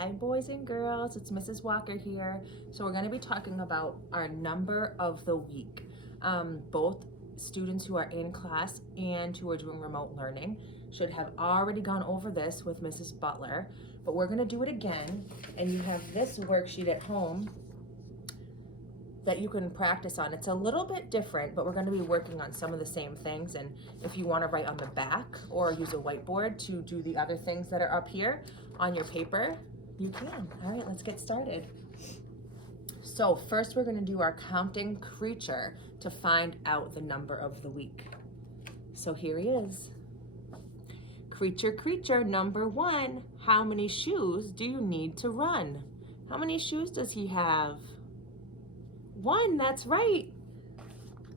Hi boys and girls, it's Mrs. Walker here. So we're going to be talking about our number of the week. Both students who are in class and who are doing remote learning should have already gone over this with Mrs. Butler, but we're going to do it again, and you have this worksheet at home that you can practice on. It's a little bit different, but we're going to be working on some of the same things, and if you want to write on the back or use a whiteboard to do the other things that are up here on your paper, you can. All right, let's get started. So first we're going to do our counting creature to find out the number of the week. So here he is. Creature, creature, number one, how many shoes do you need to run? How many shoes does he have? One, that's right.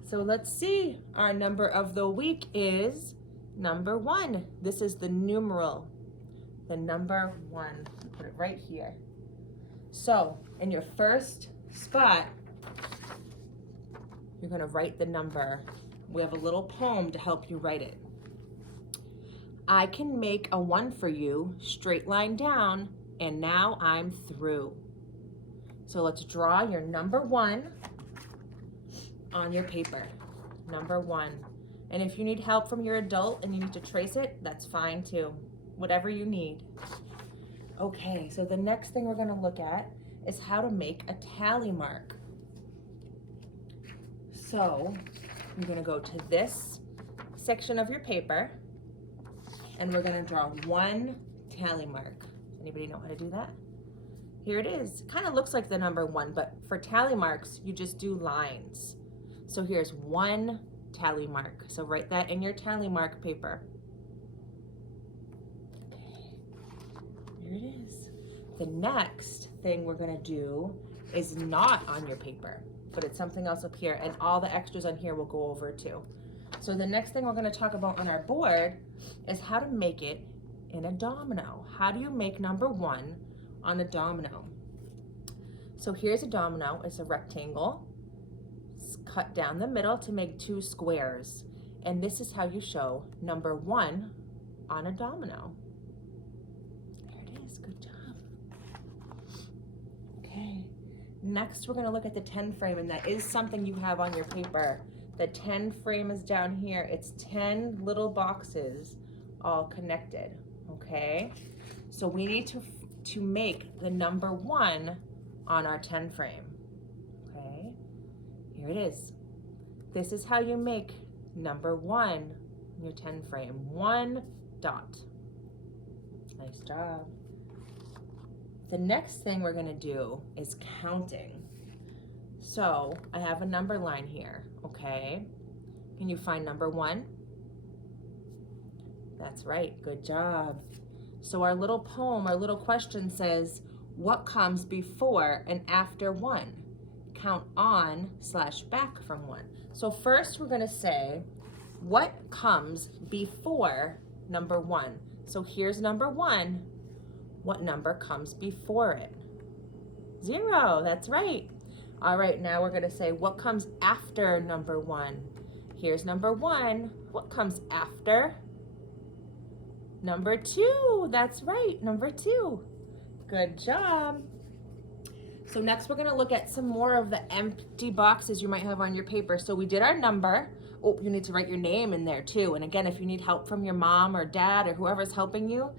So let's see, our number of the week is number one. This is the numeral, the number one. Put it right here. So in your first spot, you're gonna write the number. We have a little poem to help you write it. I can make a one for you, straight line down, and now I'm through. So let's draw your number one on your paper, number one. And if you need help from your adult and you need to trace it, that's fine too, whatever you need. Okay, so the next thing we're gonna look at is how to make a tally mark. So you're gonna go to this section of your paper and we're gonna draw one tally mark. Anybody know how to do that? Here it is. Kind of looks like the number one, but for tally marks, you just do lines. So here's one tally mark. So write that in your tally mark paper. Here it is. The next thing we're gonna do is not on your paper, but it's something else up here, and all the extras on here we'll go over too. So the next thing we're gonna talk about on our board is how to make it in a domino. How do you make number one on a domino? So here's a domino. It's a rectangle. It's cut down the middle to make two squares. And this is how you show number one on a domino. There it is. Good job. Okay. Next, we're going to look at the 10 frame, and that is something you have on your paper. The 10 frame is down here. It's 10 little boxes all connected. Okay. So we need to make the number one on our 10 frame. Okay, here it is. This is how you make number one in your 10 frame. One dot. Nice job. The next thing we're gonna do is counting. So I have a number line here, okay? Can you find number one? That's right, good job. So our little poem, our little question says, what comes before and after one? Count on / back from one. So first we're gonna say, what comes before number one? So here's number one. What number comes before it? 0, that's right. All right, now we're gonna say, what comes after number one? Here's number one. What comes after? Number 2, that's right, number 2. Good job. So next we're gonna look at some more of the empty boxes you might have on your paper. So we did our number. Oh, you need to write your name in there too. And again, if you need help from your mom or dad or whoever's helping you,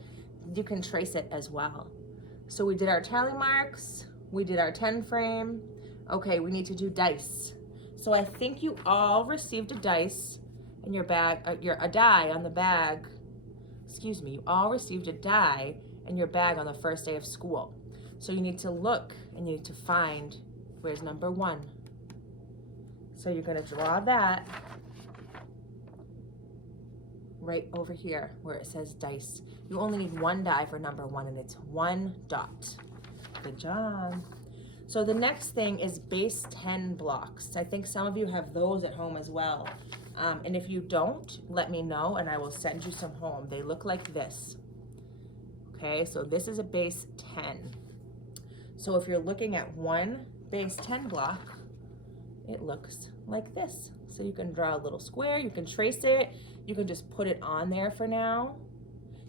you can trace it as well. So we did our tally marks, we did our 10 frame. Okay, we need to do dice. So I think you all received a dice in your bag, a die on the bag. Excuse me, you all received a die in your bag on the first day of school. So you need to look and you need to find where's number one. So you're gonna draw that right over here where it says dice. You only need one die for number one, and it's one dot. Good job. So the next thing is base 10 blocks. I think some of you have those at home as well. And if you don't, let me know and I will send you some home. They look like this. Okay, so this is a base 10. So if you're looking at one base 10 block, it looks like this. So you can draw a little square, you can trace it, you can just put it on there for now.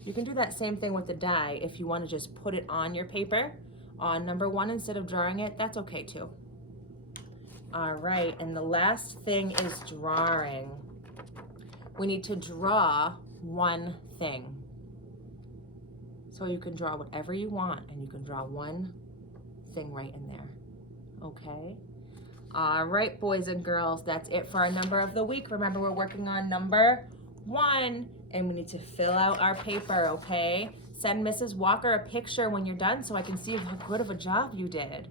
You can do that same thing with the die. If you want to just put it on your paper on number 1 instead of drawing it, that's okay too. All right, and the last thing is drawing. We need to draw one thing. So you can draw whatever you want, and you can draw one thing right in there, okay? All right, boys and girls, that's it for our number of the week. Remember, we're working on number 1, and we need to fill out our paper, okay? Send Mrs. Walker a picture when you're done so I can see how good of a job you did.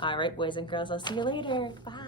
All right, boys and girls, I'll see you later. Bye.